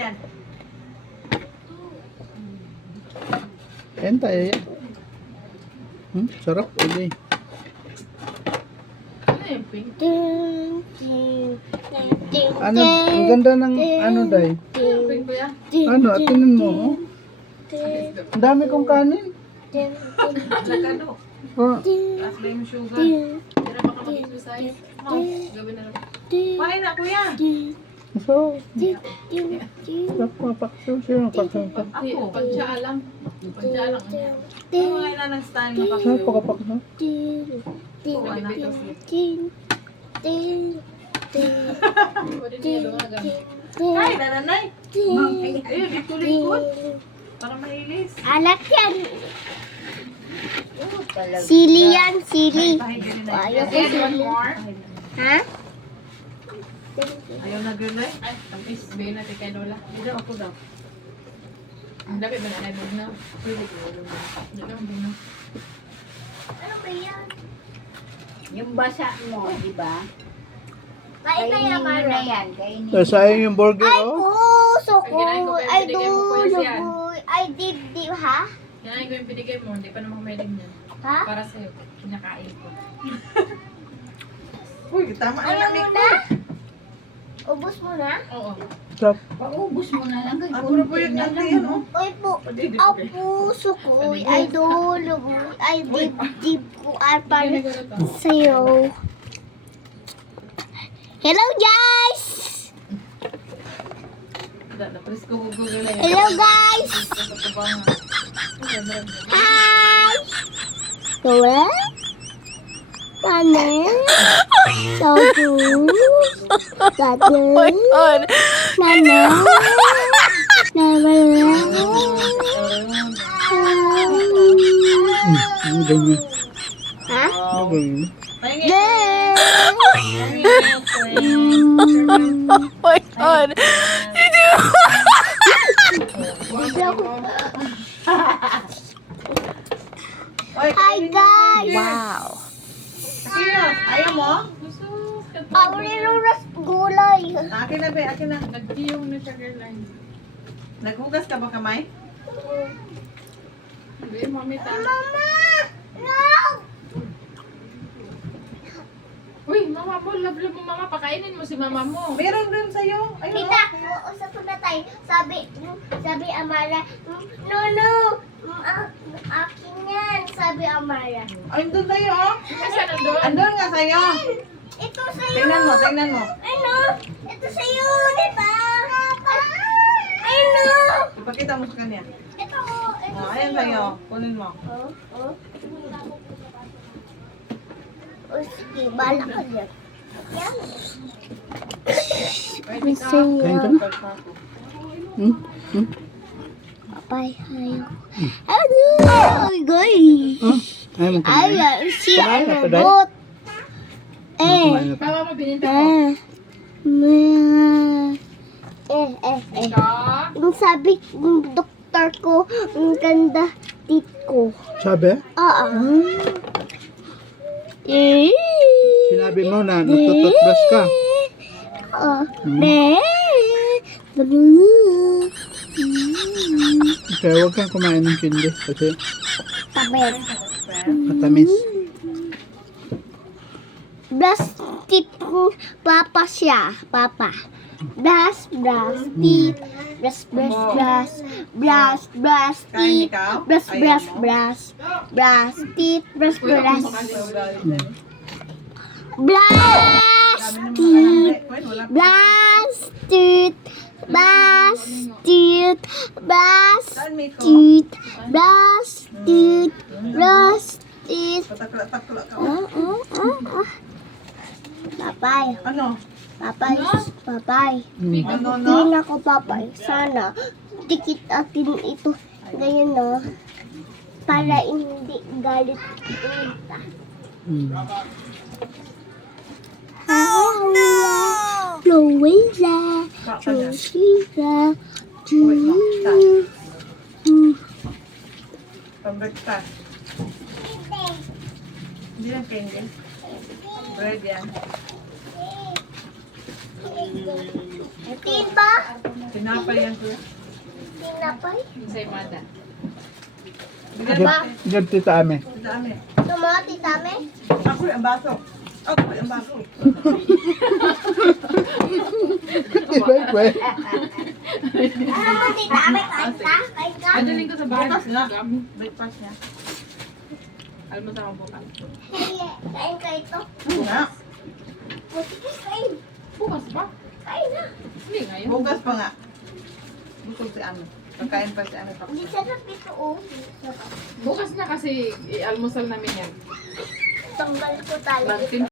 dyan. Ayan tayo yan. Sarap. Hindi. Ano yung pink? Ano, ang ganda ng ano, Day. Pink ba yan? Ano, at tingnan mo, oh. Ang dami kong kanin. Nagano? Oh, Last na yung sugar. Hindi na baka mag-exercise. No, gawin na lang. Pahay na, kuya. so, sarap mapakso siya. Mapakso. Ako. Pag siya alam. Pag siya alam. Yung mga inanang style na Sarap pakapakso. Oo, anak. Pwede niya lumagan. Ay, nananay. Ayun, ito likod. Para mahilis. Anak yan. Sili yan, sili. Ayaw ko Again, one sili. more. Ha? Ayaw na gulay. Ay, tamis. Bayin natin kay Lola. Hindi ako daw. Ang dami ba na naibog na? Pwede ko. Hindi lang bug na. Ano ba yan? Yung basa mo, di ba? Kain na yan, mo na Mara. yan. Kainin Eh, sayang yung burger, Ay, oh. puso ko. Pagkinain ko, Ay, binigay mo po dulo yan. ko. Ay, dibdib, ha? Yan ko yung pinigay mo. Hindi pa naman mailing yan. Ha? Para sa'yo. Kinakain ko. Uy, tama Ayaw mo na? Ubus mo na? Oo. Sarap. Paubos mo na lang. Ang puro po yung natin yan, oh. Ay, ang puso ko. Ay, dulo ko. Ay, dibdib ko. Ay, para sa'yo. Hello, guys! Napres ko Google lang. Hello, guys! Hi! Hello? Nana? Soju? Dada? Oh my God! Nana? Nana? Ang ganyan. Ha? Ang ganyan. Yay! Hi, guys! Wow. Sino? Ayaw mo? Auriruras gulay. Akin na, be. Akin na. Nagtiyong na siya, girline. Naghugas ka ba kamay? Hindi, mami, Mama! No! Uy, mama mo, love mo, mama. Pakainin mo si mama mo. Meron dun sa'yo. Ayun, Tita, usap ko na tayo. Sabi Amara, no, akin yan. Sabi Amara. Ay, doon sa'yo, oh. Kasi nandun? Andun nga sa'yo. Ito sa'yo. Tingnan mo, tingnan mo. Ano? Ito sa'yo, di ba? Ano? Ipakita mo sa kanya. Ito Oh, ayan sa'yo. Kunin mo. Oh. O sige, bala ka dyan. Yan. Pwede ka. Kain ka na? Papay, ayaw. Ay, guys. Ayaw mo kumain? Ayaw, siya Kumain na, Paday? robot. Kumain na pa. Mama mo, bininta ko. Ika. Yung sabi ng doktor ko, ang ganda tit ko. Sabi? Oo. Sinabi mo na nagtututbrush ka. Oo. Kaya huwag kang kumain ng candy kasi Tabet. matamis. Brush teeth ko, papa siya. Papa. Brush teeth. Brush Kain teeth. ikaw? Brush Ayaw mo? teeth. Brush Uy, ako teeth. makali ugali din. Brush Dami naman teeth. alam. Wala pa. Brush teeth. Brush teeth. Brush Saan may ko? teeth. Brush teeth. Brush teeth. Patakla ka. Papay. Ano? Papay. Papay. Ano, no? Hindi na ako papay. Sana dikit atin ito. Ganyan no. Para hindi galit kita. Oh no! Louisa. Josita. Pambreakfast. Hindi lang candy. Bread yan. Diba? Tinapay yan ko. Tinapay. Sa imada. Gab tita ame. Dami. Sumunod, titame. Ako yung baso. Ako yung baso. Ibay ko eh. Ano mo, titame? Kain ka? Kain ka? Adaling ko sa bahay. Bukas na. Gami. Breakfast niya. Almusal ako bukas. Sige, kain ka ito. Ano nga? Sige, kain. Bukas ba? Kain na. Hindi ngayon. Bukas pa nga. Busog si Ano. Kakain pa si Ano. Hindi sarap ito, oh. Bukas na kasi almusal namin yan. Tanggal ko talaga. Bangkin